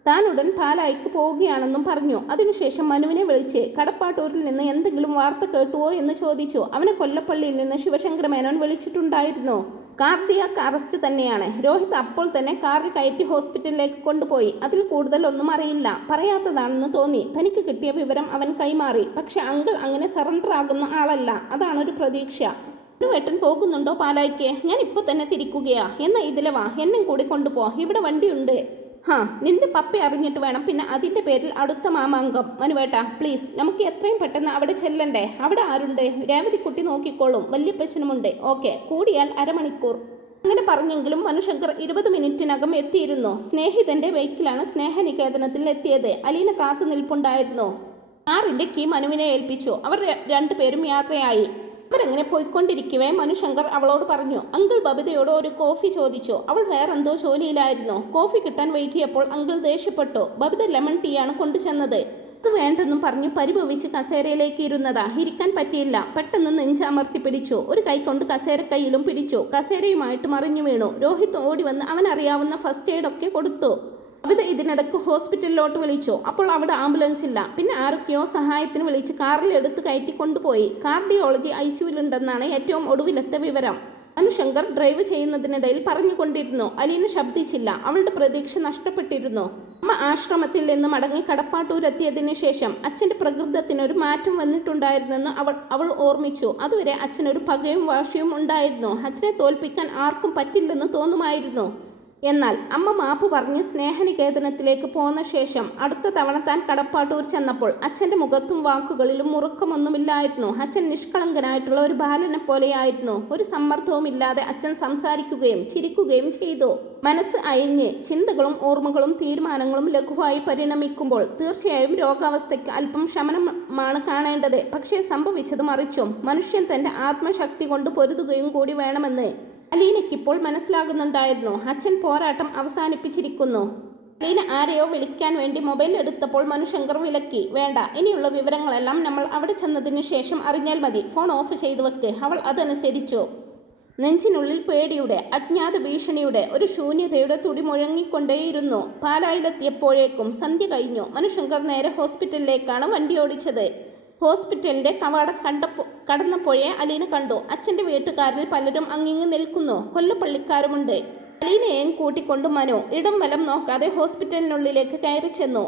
താൻ ഉടൻ പാലായിക്ക് പോവുകയാണെന്നും പറഞ്ഞു. അതിനുശേഷം മനുവിനെ വിളിച്ച് കടപ്പാട്ടൂരിൽ നിന്ന് എന്തെങ്കിലും വാർത്ത കേട്ടുവോ എന്ന് ചോദിച്ചു. അവനെ കൊല്ലപ്പള്ളിയിൽ നിന്ന് ശിവശങ്കര മേനോൻ വിളിച്ചിട്ടുണ്ടായിരുന്നു. കാർഡിയാക് അറസ്റ്റ് തന്നെയാണ്. രോഹിത് അപ്പോൾ തന്നെ കാറിൽ കയറ്റി ഹോസ്പിറ്റലിലേക്ക് കൊണ്ടുപോയി. അതിൽ കൂടുതൽ ഒന്നും അറിയില്ല, പറയാത്തതാണെന്ന് തോന്നി. തനിക്ക് കിട്ടിയ വിവരം അവൻ കൈമാറി. പക്ഷെ അങ്കിൾ അങ്ങനെ സറണ്ടർ ആകുന്ന ആളല്ല. അതാണൊരു പ്രതീക്ഷ. ഏട്ടൻ പോകുന്നുണ്ടോ പാലായിക്ക്? ഞാൻ ഇപ്പോൾ തന്നെ തിരിക്കുകയാ. എന്നാ ഇതിലെ വാ, എന്നും കൂടി കൊണ്ടുപോ. ഇവിടെ വണ്ടിയുണ്ട്. നിന്റെ പപ്പ അറിഞ്ഞിട്ട് വേണം പിന്നെ അതിൻ്റെ പേരിൽ അടുത്ത മാമാങ്കം. മനുവേട്ട പ്ലീസ്, നമുക്ക് എത്രയും പെട്ടെന്ന് അവിടെ ചെല്ലണ്ടേ? അവിടെ ആരുണ്ട്? രേവതിക്കുട്ടി നോക്കിക്കോളും. വല്യപ്പച്ചനുമുണ്ട്. ഓക്കെ, കൂടിയാൽ അരമണിക്കൂർ. അങ്ങനെ പറഞ്ഞെങ്കിലും മനുശങ്കർ 20 മിനിറ്റിനകം എത്തിയിരുന്നു. സ്നേഹിതന്റെ ബൈക്കിലാണ് സ്നേഹനികേതനത്തിൽ എത്തിയത്. അലീന കാത്തു നിൽപ്പുണ്ടായിരുന്നു. കാറിന്റെ കീ മനുവിനെ ഏൽപ്പിച്ചു. അവർ രണ്ടുപേരും യാത്രയായി. അവരങ്ങനെ പോയിക്കൊണ്ടിരിക്കവേ മനുശങ്കർ അവളോട് പറഞ്ഞു. അങ്കിൾ ബബിതയോട് ഒരു കോഫി ചോദിച്ചു. അവൾ വേറെന്തോ ജോലിയിലായിരുന്നു. കോഫി കിട്ടാൻ വൈകിയപ്പോൾ അങ്കിൾ ദേഷ്യപ്പെട്ടു. ബബിത ലെമൺ ടീ ആണ് കൊണ്ടുചെന്നത്. അത് വേണ്ടെന്നും പറഞ്ഞു പരിഭവിച്ച് കസേരയിലേക്ക് ഇരുന്നതാ. ഇരിക്കാൻ പറ്റിയില്ല. പെട്ടെന്ന് നെഞ്ചമർത്തി പിടിച്ചു. ഒരു കൈ കൊണ്ട് കസേര കൈയിലും പിടിച്ചു. കസേരയുമായിട്ട് മറിഞ്ഞു വീണു. രോഹിത് ഓടി വന്ന് അവനറിയാവുന്ന ഫസ്റ്റ് എയ്ഡ് ഒക്കെ കൊടുത്തു. ബബിത ഇതിനിടയ്ക്ക് ഹോസ്പിറ്റലിലോട്ട് വിളിച്ചു. അപ്പോൾ അവിടെ ആംബുലൻസ് ഇല്ല. പിന്നെ ആരൊക്കെയോ സഹായത്തിന് വിളിച്ച് കാറിൽ എടുത്ത് കയറ്റി കൊണ്ടുപോയി. കാർഡിയോളജി ഐസിയുവിലുണ്ടെന്നാണ് ഏറ്റവും ഒടുവിലത്തെ വിവരം. മനുശങ്കർ ഡ്രൈവ് ചെയ്യുന്നതിനിടയിൽ പറഞ്ഞുകൊണ്ടിരുന്നു. അലീന ശബ്ദിച്ചില്ല. അവളുടെ പ്രതീക്ഷ നഷ്ടപ്പെട്ടിരുന്നു. അമ്മ ആശ്രമത്തിൽ നിന്ന് മടങ്ങി കടപ്പാട്ടൂരെത്തിയതിനു ശേഷം അച്ഛൻ്റെ പ്രകൃതത്തിനൊരു മാറ്റം വന്നിട്ടുണ്ടായിരുന്നെന്ന് അവൾ ഓർമ്മിച്ചു. അതുവരെ അച്ഛനൊരു പകയും വാശിയും ഉണ്ടായിരുന്നു. അച്ഛനെ തോൽപ്പിക്കാൻ ആർക്കും പറ്റില്ലെന്ന് തോന്നുമായിരുന്നു. എന്നാൽ അമ്മ മാപ്പ് പറഞ്ഞ് സ്നേഹനികേതനത്തിലേക്ക് പോന്ന ശേഷം അടുത്ത തവണ താൻ കടപ്പാട്ടൂർ ചെന്നപ്പോൾ അച്ഛൻ്റെ മുഖത്തും വാക്കുകളിലും മുറുക്കമൊന്നുമില്ലായിരുന്നു. അച്ഛൻ നിഷ്കളങ്കനായിട്ടുള്ള ഒരു ബാലനെ പോലെയായിരുന്നു. ഒരു സമ്മർദ്ദവുമില്ലാതെ അച്ഛൻ സംസാരിക്കുകയും ചിരിക്കുകയും ചെയ്തു. മനസ്സ് അയഞ്ഞ് ചിന്തകളും ഓർമ്മകളും തീരുമാനങ്ങളും ലഘുവായി പരിണമിക്കുമ്പോൾ തീർച്ചയായും രോഗാവസ്ഥയ്ക്ക് അല്പം ശമനമാണ് കാണേണ്ടത്. പക്ഷേ സംഭവിച്ചത് മറിച്ചും. മനുഷ്യൻ തൻ്റെ ആത്മശക്തി കൊണ്ട് പൊരുതുകയും കൂടി വേണമെന്ന് അലീനയ്ക്കിപ്പോൾ മനസ്സിലാകുന്നുണ്ടായിരുന്നു. അച്ഛൻ പോരാട്ടം അവസാനിപ്പിച്ചിരിക്കുന്നു. അലീന ആരെയോ വിളിക്കാൻ വേണ്ടി മൊബൈൽ എടുത്തപ്പോൾ മനുശങ്കർ വിലക്കി. വേണ്ട, ഇനിയുള്ള വിവരങ്ങളെല്ലാം നമ്മൾ അവിടെ ചെന്നതിന് ശേഷം അറിഞ്ഞാൽ മതി. ഫോൺ ഓഫ് ചെയ്തു വെക്ക്. അവൾ അതനുസരിച്ചു. നെഞ്ചിനുള്ളിൽ പേടിയുടെ, അജ്ഞാത ഭീഷണിയുടെ, ഒരു ശൂന്യതയുടെ തുടി മുഴങ്ങിക്കൊണ്ടേയിരുന്നു. പാലായിലെത്തിയപ്പോഴേക്കും സന്ധ്യ കഴിഞ്ഞു. മനുശങ്കർ നേരെ ഹോസ്പിറ്റലിലേക്കാണ് വണ്ടി ഓടിച്ചത്. ഹോസ്പിറ്റലിൻ്റെ കവാടം കടന്നപ്പോഴേ അലീന കണ്ടു. അച്ഛൻ്റെ വീട്ടുകാരിൽ പലരും അങ്ങിങ്ങ് നിൽക്കുന്നു. കൊല്ലപ്പള്ളിക്കാരുമുണ്ട്. അലീനയെയും കൂട്ടിക്കൊണ്ട് മനു ഇടം വലം നോക്കാതെ ഹോസ്പിറ്റലിനുള്ളിലേക്ക് കയറി ചെന്നു.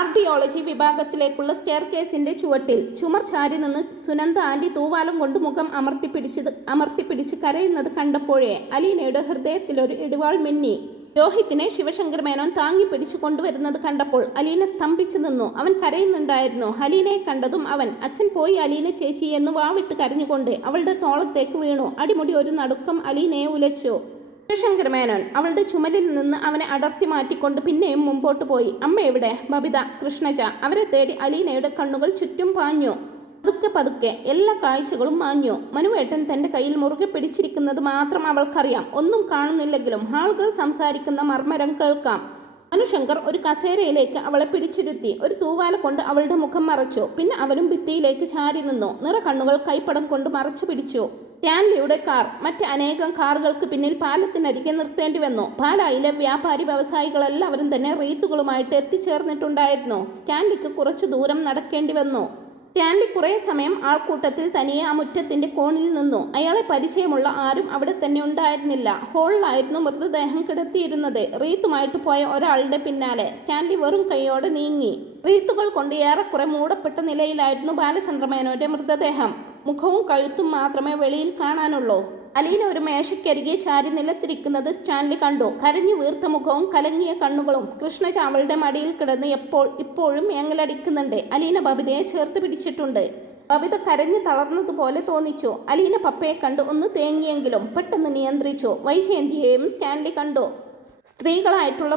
കാർഡിയോളജി വിഭാഗത്തിലേക്കുള്ള സ്റ്റെയർ കേസിൻ്റെ ചുവട്ടിൽ ചുമർ ചാരി നിന്ന് സുനന്ദ ആൻറ്റി തൂവാലം കൊണ്ട് മുഖം അമർത്തിപ്പിടിച്ച് കരയുന്നത് കണ്ടപ്പോഴേ അലീനയുടെ ഹൃദയത്തിലൊരു ഇടിവാൾ മിന്നി. രോഹിത്തിനെ ശിവശങ്കർ മേനോൻ താങ്ങി പിടിച്ചു കൊണ്ടുവരുന്നത് കണ്ടപ്പോൾ അലീന സ്തംഭിച്ചു നിന്നു. അവൻ കരയുന്നുണ്ടായിരുന്നു. അലീനയെ കണ്ടതും അവൻ അച്ഛൻ പോയി അലീന ചേച്ചി എന്ന് വാവിട്ട് കരഞ്ഞുകൊണ്ട് അവളുടെ തോളത്തേക്ക് വീണു. അടിമുടി ഒരു നടുക്കം അലീനയെ ഉലച്ചു. ശിവശങ്കർ മേനോൻ അവളുടെ ചുമലിൽ നിന്ന് അവനെ അടർത്തി മാറ്റിക്കൊണ്ട് പിന്നെയും മുമ്പോട്ട് പോയി. അമ്മ എവിടെ? ബബിത, കൃഷ്ണജ. അവരെ തേടി അലീനയുടെ കണ്ണുകൾ ചുറ്റും പാഞ്ഞു. പതുക്കെ പതുക്കെ എല്ലാ കാഴ്ചകളും മാഞ്ഞു. മനുവേട്ടൻ തൻ്റെ കയ്യിൽ മുറുകെ പിടിച്ചിരിക്കുന്നത് മാത്രം അവൾക്കറിയാം. ഒന്നും കാണുന്നില്ലെങ്കിലും ആളുകൾ സംസാരിക്കുന്ന മർമ്മരം കേൾക്കാം. മനുശങ്കർ ഒരു കസേരയിലേക്ക് അവളെ പിടിച്ചിരുത്തി. ഒരു തൂവാല കൊണ്ട് അവളുടെ മുഖം മറച്ചു. പിന്നെ അവനും ഭിത്തിയിലേക്ക് ചാരി നിന്നു. നിറകണ്ണുകൾ കൈപ്പടം കൊണ്ട് മറച്ചു പിടിച്ചു. സ്റ്റാൻലിയുടെ കാർ മറ്റ് അനേകം കാറുകൾക്ക് പിന്നിൽ പാലത്തിനരികെ നിർത്തേണ്ടി വന്നു. പാലായിലെ വ്യാപാരി വ്യവസായികളെല്ലാവരും തന്നെ റീത്തുകളുമായിട്ട് എത്തിച്ചേർന്നിട്ടുണ്ടായിരുന്നു. സ്റ്റാൻലിക്ക് കുറച്ചു ദൂരം നടക്കേണ്ടി വന്നു. സ്റ്റാൻലി കുറേ സമയം ആൾക്കൂട്ടത്തിൽ തനിയെ ആ മുറ്റത്തിന്റെ കോണിൽ നിന്നു. അയാളെ പരിചയമുള്ള ആരും അവിടെ തന്നെ ഉണ്ടായിരുന്നില്ല. ഹോളിലായിരുന്നു മൃതദേഹം കിടത്തിയിരുന്നത്. റീത്തുമായിട്ട് പോയ ഒരാളുടെ പിന്നാലെ സ്റ്റാൻലി വെറും കൈയോടെ നീങ്ങി. റീത്തുകൾ കൊണ്ട് ഏറെക്കുറെ മൂടപ്പെട്ട നിലയിലായിരുന്നു ബാലചന്ദ്രമേനോന്റെ മൃതദേഹം. മുഖവും കഴുത്തും മാത്രമേ വെളിയിൽ കാണാനുള്ളൂ. അലീന ഒരു മേശയ്ക്കരികെ ചാരി നിലത്തിരിക്കുന്നത് സ്റ്റാൻലി കണ്ടു. കരഞ്ഞു വീർത്ത മുഖവും കലങ്ങിയ കണ്ണുകളും. കൃഷ്ണജ് അവളുടെ മടിയിൽ കിടന്ന് ഇപ്പോഴും ഏങ്ങലടിക്കുന്നുണ്ട്. അലീന ബബിതയെ ചേർത്ത് പിടിച്ചിട്ടുണ്ട്. ബബിത കരഞ്ഞു തളർന്നതുപോലെ തോന്നിച്ചു. അലീന പപ്പയെ കണ്ട് ഒന്ന് തേങ്ങിയെങ്കിലും പെട്ടെന്ന് നിയന്ത്രിച്ചു. വൈജയന്തിയെയും സ്റ്റാൻലി കണ്ടു. സ്ത്രീകളായിട്ടുള്ള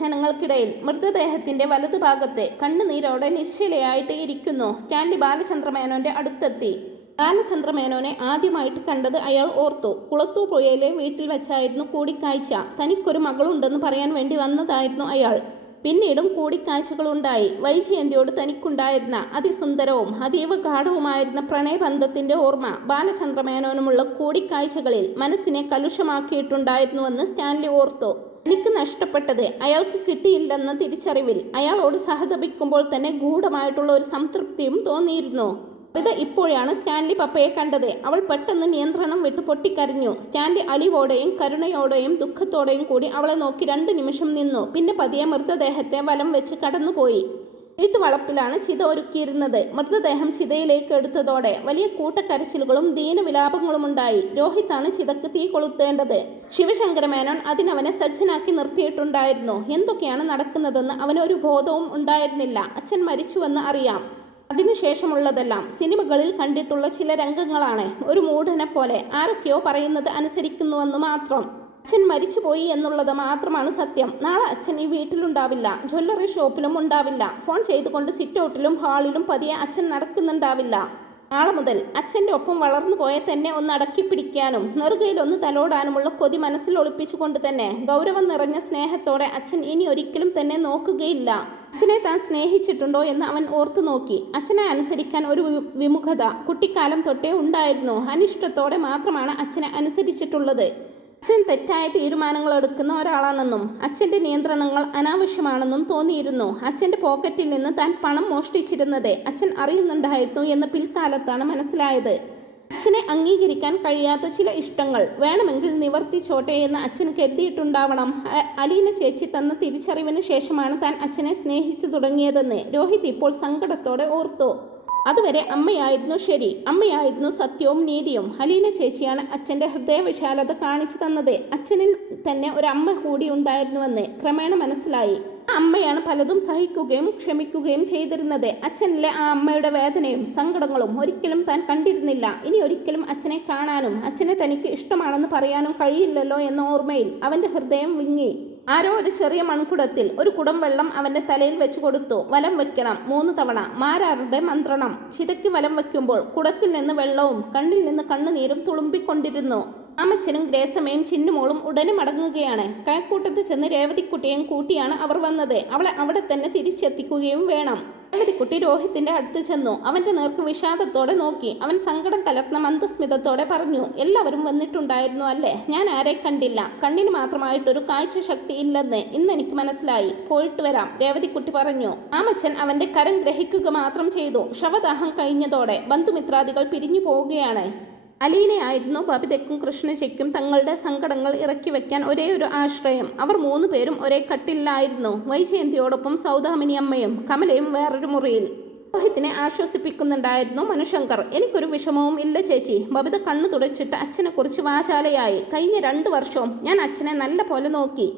ജനങ്ങൾക്കിടയിൽ മൃതദേഹത്തിന്റെ വലതുഭാഗത്ത് കണ്ണുനീരോടെ നിശ്ചലയായിട്ട് ഇരിക്കുന്നു. സ്റ്റാൻലി ബാലചന്ദ്രമേനോന്റെ അടുത്തെത്തി. ബാലചന്ദ്രമേനോനെ ആദ്യമായിട്ട് കണ്ടത് അയാൾ ഓർത്തു. കുളത്തൂർ പുഴയിലെ വീട്ടിൽ വെച്ചായിരുന്നു കൂടിക്കാഴ്ച. തനിക്കൊരു മകളുണ്ടെന്ന് പറയാൻ വേണ്ടി വന്നതായിരുന്നു അയാൾ. പിന്നീടും കൂടിക്കാഴ്ചകളുണ്ടായി. വൈജയന്തിയോട് തനിക്കുണ്ടായിരുന്ന അതിസുന്ദരവും അതീവ ഗാഠവുമായിരുന്ന പ്രണയബന്ധത്തിന്റെ ഓർമ്മ ബാലചന്ദ്രമേനോനുമുള്ള കൂടിക്കാഴ്ചകളിൽ മനസ്സിനെ കലുഷമാക്കിയിട്ടുണ്ടായിരുന്നുവെന്ന് സ്റ്റാൻലി ഓർത്തു. എനിക്ക് നഷ്ടപ്പെട്ടത് അയാൾക്ക് കിട്ടിയില്ലെന്ന തിരിച്ചറിവിൽ അയാളോട് സഹതപിക്കുമ്പോൾ തന്നെ ഗൂഢമായിട്ടുള്ള ഒരു സംതൃപ്തിയും തോന്നിയിരുന്നു. ഇത് ഇപ്പോഴാണ് സ്റ്റാൻലി പപ്പയെ കണ്ടത്. അവൾ പെട്ടെന്ന് നിയന്ത്രണം വിട്ട് പൊട്ടിക്കരഞ്ഞു. സ്റ്റാൻലി അലിവോടെയും കരുണയോടെയും ദുഃഖത്തോടെയും കൂടി അവളെ നോക്കി 2 നിമിഷം നിന്നു. പിന്നെ പതിയെ മൃതദേഹത്തെ വലം വെച്ച് കടന്നുപോയി. വീട്ടുവളപ്പിലാണ് ചിത ഒരുക്കിയിരുന്നത്. മൃതദേഹം ചിതയിലേക്ക് എടുത്തതോടെ വലിയ കൂട്ടക്കരച്ചിലുകളും ദീനവിലാപങ്ങളുമുണ്ടായി. രോഹിത്താണ് ചിതക്ക് തീ കൊളുത്തേണ്ടത്. ശിവശങ്കരമേനോൻ അതിനവനെ സജ്ജനാക്കി നിർത്തിയിട്ടുണ്ടായിരുന്നു. എന്തൊക്കെയാണ് നടക്കുന്നതെന്ന് അവനൊരു ബോധവും ഉണ്ടായിരുന്നില്ല. അച്ഛൻ മരിച്ചുവെന്ന് അറിയാം. അതിനുശേഷമുള്ളതെല്ലാം സിനിമകളിൽ കണ്ടിട്ടുള്ള ചില രംഗങ്ങളാണ്. ഒരു മൂഢനെ പോലെ ആരൊക്കെയോ പറയുന്നത് അനുസരിക്കുന്നുവെന്ന് മാത്രം. അച്ഛൻ മരിച്ചുപോയി എന്നുള്ളത് മാത്രമാണ് സത്യം. നാളെ അച്ഛൻ ഈ വീട്ടിലുണ്ടാവില്ല, ജ്വല്ലറി ഷോപ്പിലും ഉണ്ടാവില്ല. ഫോൺ ചെയ്തുകൊണ്ട് സിറ്റൗട്ടിലും ഹാളിലും പതിയെ അച്ഛൻ നടക്കുന്നുണ്ടാവില്ല. നാളെ മുതൽ അച്ഛൻ്റെ ഒപ്പം വളർന്നു പോയ തന്നെ ഒന്ന് അടക്കി പിടിക്കാനും നെറുകയിലൊന്ന് തലോടാനുമുള്ള കൊതി മനസ്സിൽ ഒളിപ്പിച്ചുകൊണ്ട് തന്നെ ഗൗരവം നിറഞ്ഞ സ്നേഹത്തോടെ അച്ഛൻ ഇനി ഒരിക്കലും തന്നെ നോക്കുകയില്ല. അച്ഛനെ താൻ സ്നേഹിച്ചിട്ടുണ്ടോ എന്ന് അവൻ ഓർത്തു നോക്കി. അച്ഛനെ അനുസരിക്കാൻ ഒരു വിമുഖത കുട്ടിക്കാലം തൊട്ടേ ഉണ്ടായിരുന്നു. അനിഷ്ടത്തോടെ മാത്രമാണ് അച്ഛനെ അനുസരിച്ചിട്ടുള്ളത്. അച്ഛൻ തെറ്റായ തീരുമാനങ്ങൾ എടുക്കുന്ന ഒരാളാണെന്നും അച്ഛൻ്റെ നിയന്ത്രണങ്ങൾ അനാവശ്യമാണെന്നും തോന്നിയിരുന്നു. അച്ഛൻ്റെ പോക്കറ്റിൽ നിന്ന് താൻ പണം മോഷ്ടിച്ചിരുന്നത് അച്ഛൻ അറിയുന്നുണ്ടായിരുന്നു എന്ന് പിൽക്കാലത്താണ് മനസ്സിലായത്. അച്ഛനെ അംഗീകരിക്കാൻ കഴിയാത്ത ചില ഇഷ്ടങ്ങൾ വേണമെങ്കിൽ നിവർത്തിച്ചോട്ടെ എന്ന് അച്ഛൻ കരുതിയിട്ടുണ്ടാവണം. അലീന ചേച്ചി തന്ന തിരിച്ചറിവിന് ശേഷമാണ് താൻ അച്ഛനെ സ്നേഹിച്ചു തുടങ്ങിയതെന്ന് രോഹിത് ഇപ്പോൾ സങ്കടത്തോടെ ഓർത്തു. അതുവരെ അമ്മയായിരുന്നു ശരി, അമ്മയായിരുന്നു സത്യവും നീതിയും. അലീന ചേച്ചിയാണ് അച്ഛൻ്റെ ഹൃദയവിശാലത കാണിച്ചു തന്നത്. അച്ഛനിൽ തന്നെ ഒരു അമ്മ കൂടി ഉണ്ടായിരുന്നുവെന്ന് ക്രമേണ മനസ്സിലായി. ആ അമ്മയാണ് പലതും സഹിക്കുകയും ക്ഷമിക്കുകയും ചെയ്തിരുന്നത്. അച്ഛനിലെ ആ അമ്മയുടെ വേദനയും സങ്കടങ്ങളും ഒരിക്കലും താൻ കണ്ടിരുന്നില്ല. ഇനി ഒരിക്കലും അച്ഛനെ കാണാനും അച്ഛനെ തനിക്ക് ഇഷ്ടമാണെന്ന് പറയാനും കഴിയില്ലല്ലോ എന്ന ഓർമ്മയിൽ അവൻ്റെ ഹൃദയം വിങ്ങി. ആരോ ഒരു ചെറിയ മൺകുടത്തിൽ ഒരു കുടം വെള്ളം അവൻ്റെ തലയിൽ വെച്ച് കൊടുത്തു. വലം വെക്കണം 3 തവണ. മാരാരുടെ മന്ത്രണം. ചിതയ്ക്ക് വലം വയ്ക്കുമ്പോൾ കുടത്തിൽ നിന്ന് വെള്ളവും കണ്ണിൽ നിന്ന് കണ്ണുനീരും തുളുമ്പിക്കൊണ്ടിരുന്നു. അമ്മച്ചനും ഗ്രേസമ്മയും ചിന്നുമോളും ഉടനെ മടങ്ങുകയാണ്. കഴക്കൂട്ടത്ത് ചെന്ന് രേവതിക്കുട്ടിയും കൂട്ടിയാണ് അവർ വന്നത്. അവളെ അവിടെ തന്നെ തിരിച്ചെത്തിക്കുകയും വേണം. രേവതിക്കുട്ടി രോഹിത്തിന്റെ അടുത്ത് ചെന്നു. അവന്റെ നേർക്ക് വിഷാദത്തോടെ നോക്കി. അവൻ സങ്കടം കലർന്ന മന്ദസ്മിതത്തോടെ പറഞ്ഞു, എല്ലാവരും വന്നിട്ടുണ്ടായിരുന്നു അല്ലേ? ഞാൻ ആരെ കണ്ടില്ല. കണ്ണിന് മാത്രമായിട്ടൊരു കാഴ്ച ശക്തി ഇല്ലെന്ന് ഇന്നെനിക്ക് മനസ്സിലായി. പോയിട്ട് വരാം, രേവതിക്കുട്ടി പറഞ്ഞു. അമ്മച്ചൻ അവന്റെ കരം ഗ്രഹിക്കുക മാത്രം ചെയ്തു. ശവദാഹം കഴിഞ്ഞതോടെ ബന്ധുമിത്രാദികൾ പിരിഞ്ഞു പോവുകയാണ്. അലീനയായിരുന്നു ബബിതയ്ക്കും കൃഷ്ണജയ്ക്കും തങ്ങളുടെ സങ്കടങ്ങൾ ഇറക്കി വെക്കാൻ ഒരേ ഒരു ആശ്രയം. അവർ 3 പേരും ഒരേ കട്ടിലായിരുന്നു. വൈജയന്തിയോടൊപ്പം സൗദാമിനി അമ്മയും കമലയും വേറൊരു മുറിയിൽ. രോഹിത്തിനെ ആശ്വസിപ്പിക്കുന്നുണ്ടായിരുന്നു മനുശങ്കർ. എനിക്കൊരു വിഷമവും ഇല്ല ചേച്ചി. ബബിത കണ്ണു തുടച്ചിട്ട് അച്ഛനെക്കുറിച്ച് വാചാലയായി. കഴിഞ്ഞ 2 വർഷവും ഞാൻ അച്ഛനെ നല്ല പോലെ നോക്കി.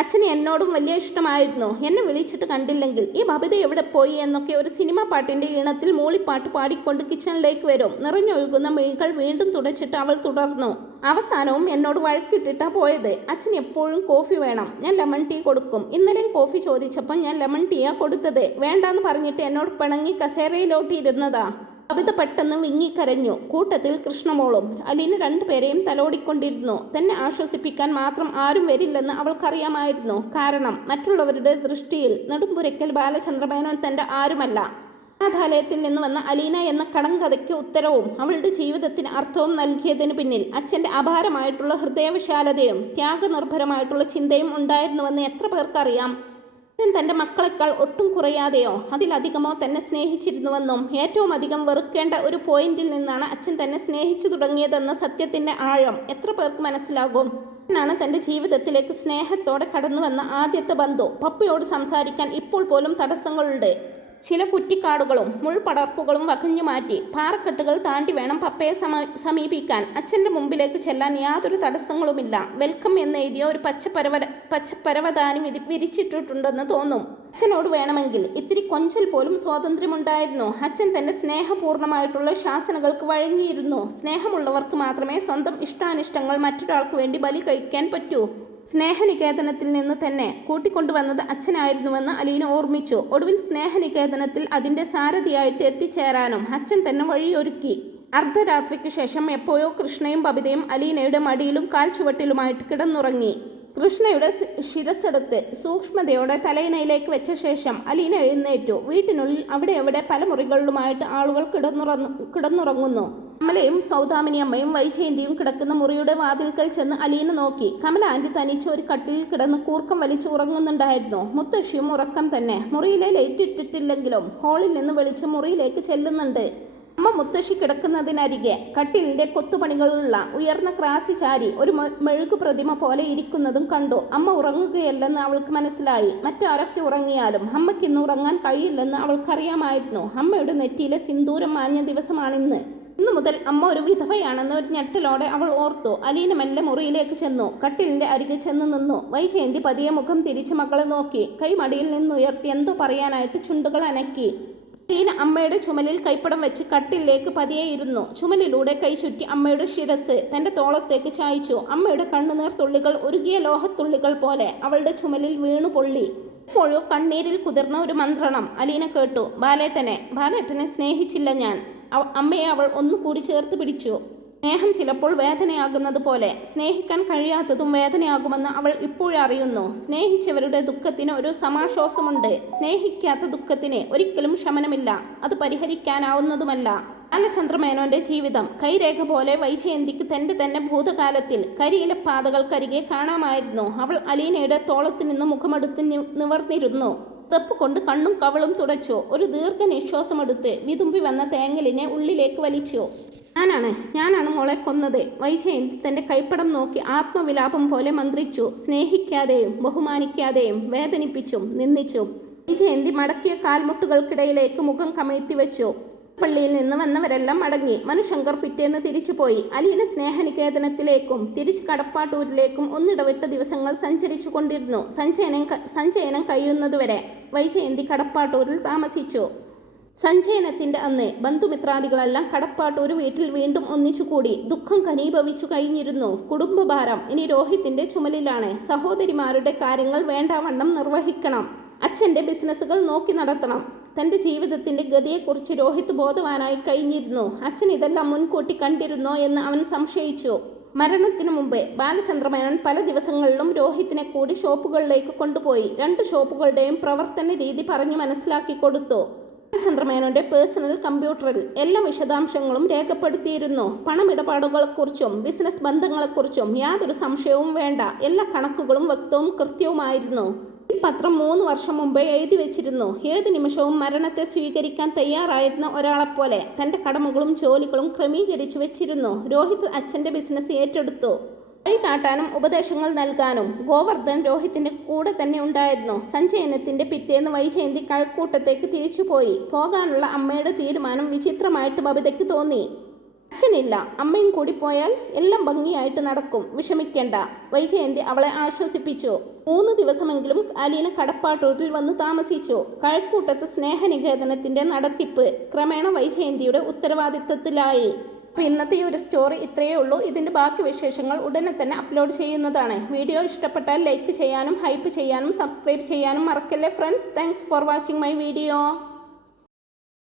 അച്ഛന് എന്നോടും വലിയ ഇഷ്ടമായിരുന്നു. എന്നെ വിളിച്ചിട്ട് കണ്ടില്ലെങ്കിൽ ഈ ബബിത എവിടെ പോയി എന്നൊക്കെ ഒരു സിനിമാ പാട്ടിൻ്റെ ഈണത്തിൽ മൂളിപ്പാട്ട് പാടിക്കൊണ്ട് കിച്ചണിലേക്ക് വരും. നിറഞ്ഞൊഴുകുന്ന മിഴികൾ വീണ്ടും തുടച്ചിട്ട് അവൾ തുടർന്നു. അവസാനവും എന്നോട് വഴക്കിട്ടിട്ടാ പോയത്. അച്ഛൻ എപ്പോഴും കോഫി വേണം. ഞാൻ ലെമൺ ടീ കൊടുക്കും. ഇന്നലെയും കോഫി ചോദിച്ചപ്പോൾ ഞാൻ ലെമൺ ടീയാ കൊടുത്തത്. വേണ്ടാന്ന് പറഞ്ഞിട്ട് എന്നോട് പിണങ്ങി കസേരയിലോട്ട് ഇരുന്നതാ. ബബിത പെട്ടെന്ന് വിങ്ങിക്കരഞ്ഞു. കൂട്ടത്തിൽ കൃഷ്ണമോളും. അലീന 2 പേരെയും തലോടിക്കൊണ്ടിരുന്നു. തന്നെ ആശ്വസിപ്പിക്കാൻ മാത്രം ആരും വരില്ലെന്ന് അവൾക്കറിയാമായിരുന്നു. കാരണം മറ്റുള്ളവരുടെ ദൃഷ്ടിയിൽ നെടുമ്പുരയ്ക്കൽ ബാലചന്ദ്രമേനോൻ തൻ്റെ ആരുമല്ല. അനാഥാലയത്തിൽ നിന്ന് വന്ന അലീന എന്ന കടങ്കഥയ്ക്ക് ഉത്തരവും അവളുടെ ജീവിതത്തിന് അർത്ഥവും നൽകിയതിനു പിന്നിൽ അച്ഛൻ്റെ അപാരമായിട്ടുള്ള ഹൃദയവിശാലതയും ത്യാഗനിർഭരമായിട്ടുള്ള ചിന്തയും ഉണ്ടായിരുന്നുവെന്ന് എത്ര പേർക്കറിയാം? അച്ഛൻ തൻ്റെ മക്കളെക്കാൾ ഒട്ടും കുറയാതെയോ അതിലധികമോ തന്നെ സ്നേഹിച്ചിരുന്നുവെന്നും ഏറ്റവും അധികം വെറുക്കേണ്ട ഒരു പോയിന്റിൽ നിന്നാണ് അച്ഛൻ തന്നെ സ്നേഹിച്ചു തുടങ്ങിയതെന്ന സത്യത്തിൻ്റെ ആഴം എത്ര പേർക്ക് മനസ്സിലാകും? അച്ഛനാണ് തൻ്റെ ജീവിതത്തിലേക്ക് സ്നേഹത്തോടെ കടന്നു വന്ന ആദ്യത്തെ ബന്ധു. പപ്പയോട് സംസാരിക്കാൻ ഇപ്പോൾ പോലും തടസ്സങ്ങളുണ്ട്. ചില കുറ്റിക്കാടുകളും മുൾപടർപ്പുകളും വകഞ്ഞു മാറ്റി പാറക്കെട്ടുകൾ താണ്ടി വേണം പപ്പയെ സമീപിക്കാൻ. അച്ഛൻ്റെ മുമ്പിലേക്ക് ചെല്ലാൻ യാതൊരു തടസ്സങ്ങളുമില്ല. വെൽക്കം എന്നെഴുതിയ ഒരു പച്ചപ്പരവതാനി വിരിച്ചിട്ടിട്ടുണ്ടെന്ന് തോന്നും. അച്ഛനോട് വേണമെങ്കിൽ ഇത്തിരി കൊഞ്ചൽ പോലും സ്വാതന്ത്ര്യമുണ്ടായിരുന്നു. അച്ഛൻ തന്റെ സ്നേഹപൂർണ്ണമായിട്ടുള്ള ശാസനകൾക്ക് വഴങ്ങിയിരുന്നു. സ്നേഹമുള്ളവർക്ക് മാത്രമേ സ്വന്തം ഇഷ്ടാനിഷ്ടങ്ങൾ മറ്റൊരാൾക്ക് വേണ്ടി ബലി കഴിക്കാൻ പറ്റൂ. സ്നേഹനികേതനത്തിൽ നിന്ന് തന്നെ കൂട്ടിക്കൊണ്ടുവന്നത് അച്ഛനായിരുന്നുവെന്ന് അലീന ഓർമ്മിച്ചു. ഒടുവിൽ സ്നേഹനികേതനത്തിൽ അതിൻ്റെ സാരഥിയായിട്ട് എത്തിച്ചേരാനും അച്ഛൻ തന്നെ വഴിയൊരുക്കി. അർദ്ധരാത്രിക്ക് ശേഷം എപ്പോഴോ കൃഷ്ണയും ബബിതയും അലീനയുടെ മടിയിലും കാൽച്ചുവട്ടിലുമായിട്ട് കിടന്നുറങ്ങി. കൃഷ്ണയുടെ ശിരസ്സെടുത്ത് സൂക്ഷ്മതയോടെ തലയിണയിലേക്ക് വെച്ച ശേഷം അലീന എഴുന്നേറ്റു. വീട്ടിനുള്ളിൽ അവിടെ എവിടെ പല മുറികളിലുമായിട്ട് ആളുകൾ കിടന്നുറങ്ങുന്നു. കമലയും സൗദാമിനി അമ്മയും വൈജയന്തിയും കിടക്കുന്ന മുറിയുടെ വാതിൽക്കൽ ചെന്ന് അലീന നോക്കി. കമല ആൻറ്റി തനിച്ച് ഒരു കട്ടിലിൽ കിടന്ന് കൂർക്കം വലിച്ച് ഉറങ്ങുന്നുണ്ടായിരുന്നു. മുത്തശ്ശിയും ഉറക്കം തന്നെ. മുറിയിലെ ലൈറ്റ് ഇട്ടിട്ടില്ലെങ്കിലും ഹാളിൽ നിന്ന് വെളിച്ചം മുറിയിലേക്ക് ചെല്ലുന്നുണ്ട്. അമ്മ മുത്തശ്ശി കിടക്കുന്നതിനരികെ കട്ടിലിൻ്റെ കൊത്തുപണികളുള്ള ഉയർന്ന ക്രാസി ചാരി ഒരു മെഴുകു പ്രതിമ പോലെ ഇരിക്കുന്നതും കണ്ടു. അമ്മ ഉറങ്ങുകയല്ലെന്ന് അവൾക്ക് മനസ്സിലായി. മറ്റാരൊക്കെ ഉറങ്ങിയാലും അമ്മയ്ക്ക് ഇന്ന് ഉറങ്ങാൻ കഴിയില്ലെന്ന് അവൾക്കറിയാമായിരുന്നു. അമ്മയുടെ നെറ്റിയിലെ സിന്ദൂരം മാഞ്ഞ ദിവസമാണിന്ന്. ഇന്നു മുതൽ അമ്മ ഒരു വിധവയാണെന്ന് ഒരു ഞെട്ടലോടെ അവൾ ഓർത്തു. അലീന മെല്ലെ മുറിയിലേക്ക് ചെന്നു. കട്ടിലിൻ്റെ അരികെ ചെന്ന് നിന്നു. വൈജയന്തി പതിയെ മുഖം തിരിച്ച് മകളെ നോക്കി. കൈ മടിയിൽ നിന്നുയർത്തി എന്തോ പറയാനായിട്ട് ചുണ്ടുകൾ അനക്കി. അലീന അമ്മയുടെ ചുമലിൽ കൈപ്പടം വെച്ച് കട്ടിലേക്ക് പതിയെ ഇരുന്നു. ചുമലിലൂടെ കൈ ചുറ്റി അമ്മയുടെ ശിരസ് തൻ്റെ തോളത്തേക്ക് ചായച്ചു. അമ്മയുടെ കണ്ണുനീർ തുള്ളികൾ ഉരുകിയ ലോഹത്തുള്ളികൾ പോലെ അവളുടെ ചുമലിൽ വീണു പൊള്ളി. എപ്പോഴോ കണ്ണീരിൽ കുതിർന്ന ഒരു മന്ത്രണം അലീന കേട്ടു. ബാലേട്ടനെ സ്നേഹിച്ചില്ല ഞാൻ. അമ്മയെ അവൾ ഒന്നുകൂടി ചേർത്ത് പിടിച്ചു. സ്നേഹം ചിലപ്പോൾ വേദനയാകുന്നത് പോലെ സ്നേഹിക്കാൻ കഴിയാത്തതും വേദനയാകുമെന്ന് അവൾ ഇപ്പോഴറിയുന്നു. സ്നേഹിച്ചവരുടെ ദുഃഖത്തിന് ഒരു സമാശ്വാസമുണ്ട്. സ്നേഹിക്കാത്ത ദുഃഖത്തിന് ഒരിക്കലും ശമനമില്ല. അത് പരിഹരിക്കാനാവുന്നതുമല്ല. ബാലചന്ദ്രമേനോന്റെ ജീവിതം കൈരേഖ പോലെ വൈജയന്തിക്ക് തന്നെ ഭൂതകാലത്തിൽ കരിയിലെ പാതകൾക്കരികെ കാണാമായിരുന്നു. അവൾ അലീനയുടെ തോളത്ത് നിന്ന് മുഖമെടുത്ത് നിവർന്നിരുന്നു. തപ്പ് കൊണ്ട് കണ്ണും കവളും തുടച്ചു. ഒരു ദീർഘനിശ്വാസമെടുത്ത് വിതുമ്പി വന്ന തേങ്ങലിനെ ഉള്ളിലേക്ക് വലിച്ചു. ഞാനാണ് മോളെ കൊന്നത്. വൈജയന്തി തൻ്റെ കൈപ്പടം നോക്കി ആത്മവിലാപം പോലെ മന്ത്രിച്ചു. സ്നേഹിക്കാതെയും ബഹുമാനിക്കാതെയും വേദനിപ്പിച്ചും നിന്ദിച്ചും വൈജയന്തി മടക്കിയ കാൽമുട്ടുകൾക്കിടയിലേക്ക് മുഖം കമഴ്ത്തി വെച്ചു. പള്ളിയിൽ നിന്ന് വന്നവരെല്ലാം മടങ്ങി. മനുശങ്കർ പിറ്റേന്ന് തിരിച്ചുപോയി. അലീന സ്നേഹനികേതനത്തിലേക്കും തിരിച്ച് കടപ്പാട്ടൂരിലേക്കും ഒന്നിടവിട്ട ദിവസങ്ങൾ സഞ്ചരിച്ചു കൊണ്ടിരുന്നു. സഞ്ചയനം കഴിയുന്നതുവരെ വൈജയന്തി കടപ്പാട്ടൂരിൽ താമസിച്ചു. സഞ്ചയനത്തിൻ്റെ അന്ന് ബന്ധുമിത്രാദികളെല്ലാം കടപ്പാട്ടൂർ വീട്ടിൽ വീണ്ടും ഒന്നിച്ചുകൂടി. ദുഃഖം ഘനീഭവിച്ചു കഴിഞ്ഞിരുന്നു. കുടുംബഭാരം ഇനി രോഹിത്തിൻ്റെ ചുമലിലാണ്. സഹോദരിമാരുടെ കാര്യങ്ങൾ വേണ്ടാവണ്ണം നിർവഹിക്കണം. അച്ഛൻ്റെ ബിസിനസ്സുകൾ നോക്കി നടത്തണം. തൻ്റെ ജീവിതത്തിൻ്റെ ഗതിയെക്കുറിച്ച് രോഹിത് ബോധവാനായി കഴിഞ്ഞിരുന്നു. അച്ഛൻ ഇതെല്ലാം മുൻകൂട്ടി കണ്ടിരുന്നോ എന്ന് അവൻ സംശയിച്ചു. മരണത്തിനു മുമ്പ് ബാലചന്ദ്രമേനോൻ പല ദിവസങ്ങളിലും രോഹിത്തിനെ കൂടി ഷോപ്പുകളിലേക്ക് കൊണ്ടുപോയി. 2 ഷോപ്പുകളുടെയും പ്രവർത്തന രീതി പറഞ്ഞു മനസ്സിലാക്കി കൊടുത്തു. ബാലചന്ദ്രമേനോന്റെ പേഴ്സണൽ കമ്പ്യൂട്ടറിൽ എല്ലാ വിശദാംശങ്ങളും രേഖപ്പെടുത്തിയിരുന്നു. പണമിടപാടുകളെക്കുറിച്ചും ബിസിനസ് ബന്ധങ്ങളെക്കുറിച്ചും യാതൊരു സംശയവും വേണ്ട. എല്ലാ കണക്കുകളും വ്യക്തവും കൃത്യവുമായിരുന്നു. ഈ പത്രം 3 വർഷം മുമ്പേ എഴുതി വെച്ചിരുന്നു. ഏത് നിമിഷവും മരണത്തെ സ്വീകരിക്കാൻ തയ്യാറായിരുന്ന ഒരാളെപ്പോലെ തൻ്റെ കടമകളും ജോലികളും ക്രമീകരിച്ചു വെച്ചിരുന്നു. രോഹിത് അച്ഛൻ്റെ ബിസിനസ് ഏറ്റെടുത്തു. വഴി കാട്ടാനും ഉപദേശങ്ങൾ നൽകാനും ഗോവർദ്ധൻ രോഹിത്തിൻ്റെ കൂടെ തന്നെ ഉണ്ടായിരുന്നു. സഞ്ചയനത്തിൻ്റെ പിറ്റേന്ന് വൈജയന്തി കഴക്കൂട്ടത്തേക്ക് തിരിച്ചുപോയി. പോകാനുള്ള അമ്മയുടെ തീരുമാനം വിചിത്രമായിട്ട് ബബിതയ്ക്ക് തോന്നി. അച്ഛനില്ല, അമ്മയും കൂടി പോയാൽ എല്ലാം ഭംഗിയായിട്ട് നടക്കും, വിഷമിക്കേണ്ട. വൈജയന്തി അവളെ ആശ്വസിപ്പിച്ചു. 3 ദിവസമെങ്കിലും അലീന കടപ്പാട്ടൂരിൽ വന്ന് താമസിച്ചു. കഴക്കൂട്ടത്ത് സ്നേഹനികേതനത്തിൻ്റെ നടത്തിപ്പ് ക്രമേണ വൈജയന്തിയുടെ ഉത്തരവാദിത്തത്തിലായി. അപ്പോൾ ഇന്നത്തെ ഈ ഒരു സ്റ്റോറി ഇത്രയേ ഉള്ളൂ. ഇതിൻ്റെ ബാക്കി വിശേഷങ്ങൾ ഉടനെ തന്നെ അപ്ലോഡ് ചെയ്യുന്നതാണ്. വീഡിയോ ഇഷ്ടപ്പെട്ടാൽ ലൈക്ക് ചെയ്യാനും ഹൈപ്പ് ചെയ്യാനും സബ്സ്ക്രൈബ് ചെയ്യാനും മറക്കല്ലേ friends. Thanks for watching my video.